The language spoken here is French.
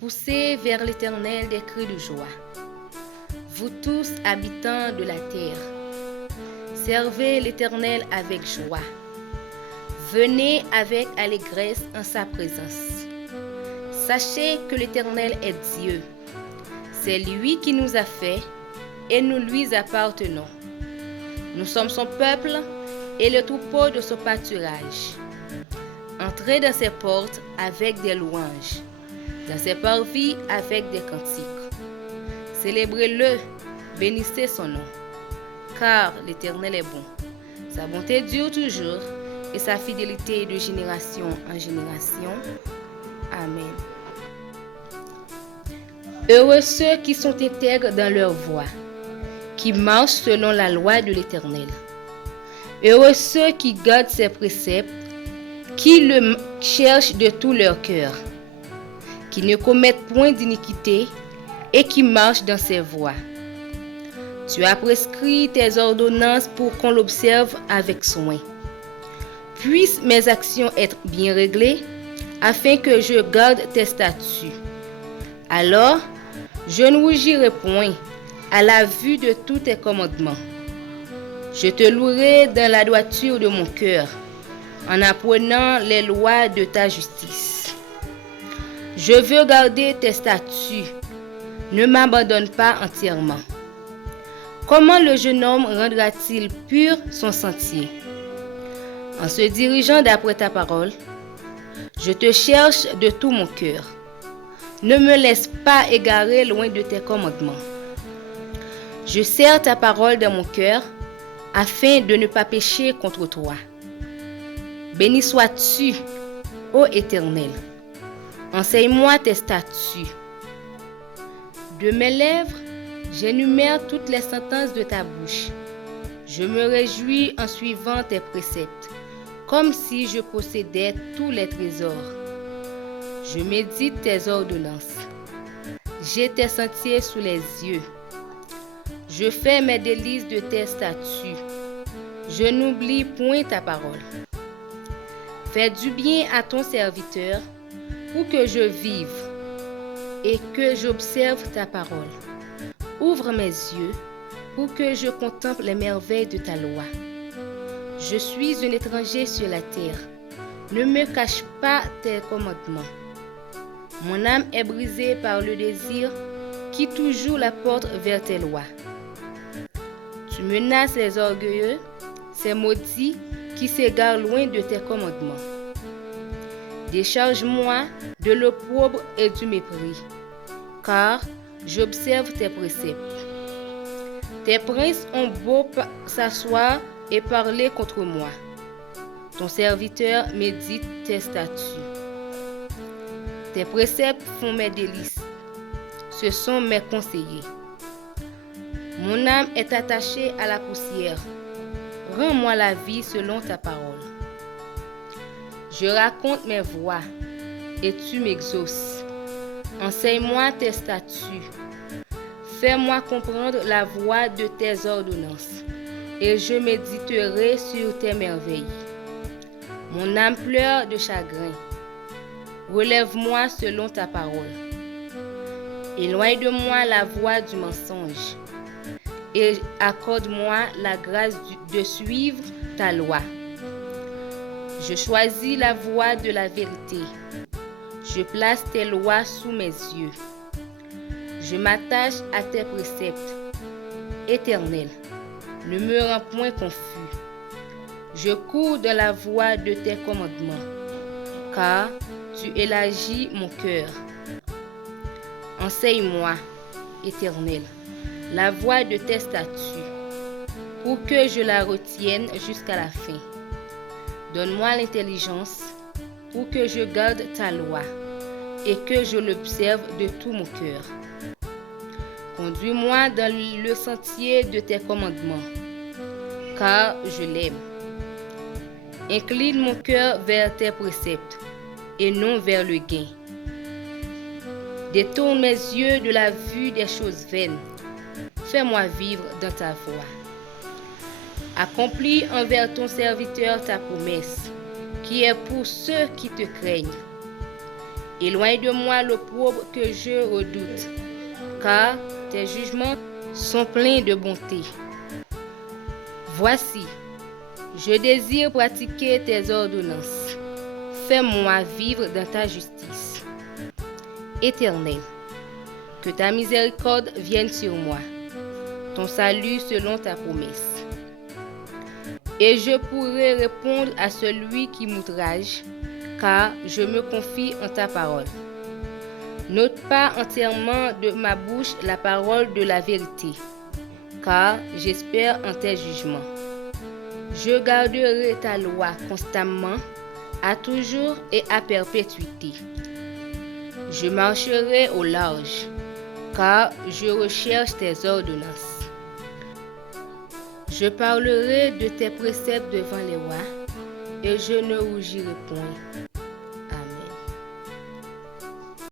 Poussez vers l'Éternel des cris de joie. Vous tous, habitants de la terre, servez l'Éternel avec joie. Venez avec allégresse en sa présence. Sachez que l'Éternel est Dieu. C'est lui qui nous a fait et nous lui appartenons. Nous sommes son peuple et le troupeau de son pâturage. Entrez dans ses portes avec des louanges, dans ses parvis avec des cantiques. Célébrez-le, bénissez son nom, car l'Éternel est bon. Sa bonté dure toujours et sa fidélité de génération en génération. Amen. Heureux ceux qui sont intègres dans leur voie, qui marchent selon la loi de l'Éternel. Heureux ceux qui gardent ses préceptes, qui le cherchent de tout leur cœur, qui ne commettent point d'iniquité et qui marchent dans ses voies. Tu as prescrit tes ordonnances pour qu'on l'observe avec soin. Puissent mes actions être bien réglées, afin que je garde tes statuts. Alors, je ne rougirai point à la vue de tous tes commandements. Je te louerai dans la droiture de mon cœur, en apprenant les lois de ta justice. Je veux garder tes statuts, ne m'abandonne pas entièrement. Comment le jeune homme rendra-t-il pur son sentier? En se dirigeant d'après ta parole, je te cherche de tout mon cœur. Ne me laisse pas égarer loin de tes commandements. Je serre ta parole dans mon cœur, afin de ne pas pécher contre toi. Béni sois-tu, ô Éternel. Enseigne-moi tes statuts. De mes lèvres, j'énumère toutes les sentences de ta bouche. Je me réjouis en suivant tes préceptes, comme si je possédais tous les trésors. Je médite tes ordonnances. J'ai tes sentiers sous les yeux. Je fais mes délices de tes statuts. Je n'oublie point ta parole. Fais du bien à ton serviteur pour que je vive et que j'observe ta parole. Ouvre mes yeux pour que je contemple les merveilles de ta loi. Je suis un étranger sur la terre. Ne me cache pas tes commandements. Mon âme est brisée par le désir qui toujours la porte vers tes lois. Tu menaces les orgueilleux, ces maudits qui s'égarent loin de tes commandements. Décharge-moi de l'opprobre et du mépris, car j'observe tes préceptes. Tes princes ont beau s'asseoir et parler contre moi. Ton serviteur médite tes statuts. Tes préceptes font mes délices. Ce sont mes conseillers. Mon âme est attachée à la poussière. Rends-moi la vie selon ta parole. Je raconte mes voies et tu m'exauces. Enseigne-moi tes statuts. Fais-moi comprendre la voie de tes ordonnances et je méditerai sur tes merveilles. Mon âme pleure de chagrin. Relève-moi selon ta parole. Éloigne de moi la voie du mensonge et accorde-moi la grâce de suivre ta loi. Je choisis la voie de la vérité. Je place tes lois sous mes yeux. Je m'attache à tes préceptes. Éternel, ne me rends point confus. Je cours dans la voie de tes commandements, car tu élargis mon cœur. Enseigne-moi, Éternel, la voie de tes statuts, pour que je la retienne jusqu'à la fin. Donne-moi l'intelligence pour que je garde ta loi et que je l'observe de tout mon cœur. Conduis-moi dans le sentier de tes commandements, car je l'aime. Incline mon cœur vers tes préceptes et non vers le gain. Détourne mes yeux de la vue des choses vaines. Fais-moi vivre dans ta voie. Accomplis envers ton serviteur ta promesse, qui est pour ceux qui te craignent. Éloigne de moi l'opprobre que je redoute, car tes jugements sont pleins de bonté. Voici, je désire pratiquer tes ordonnances. Fais-moi vivre dans ta justice. Éternel, que ta miséricorde vienne sur moi, ton salut selon ta promesse. Et je pourrai répondre à celui qui m'outrage, car je me confie en ta parole. N'ôte pas entièrement de ma bouche la parole de la vérité, car j'espère en tes jugements. Je garderai ta loi constamment, à toujours et à perpétuité. Je marcherai au large, car je recherche tes ordonnances. Je parlerai de tes préceptes devant les rois, et je ne rougirai point.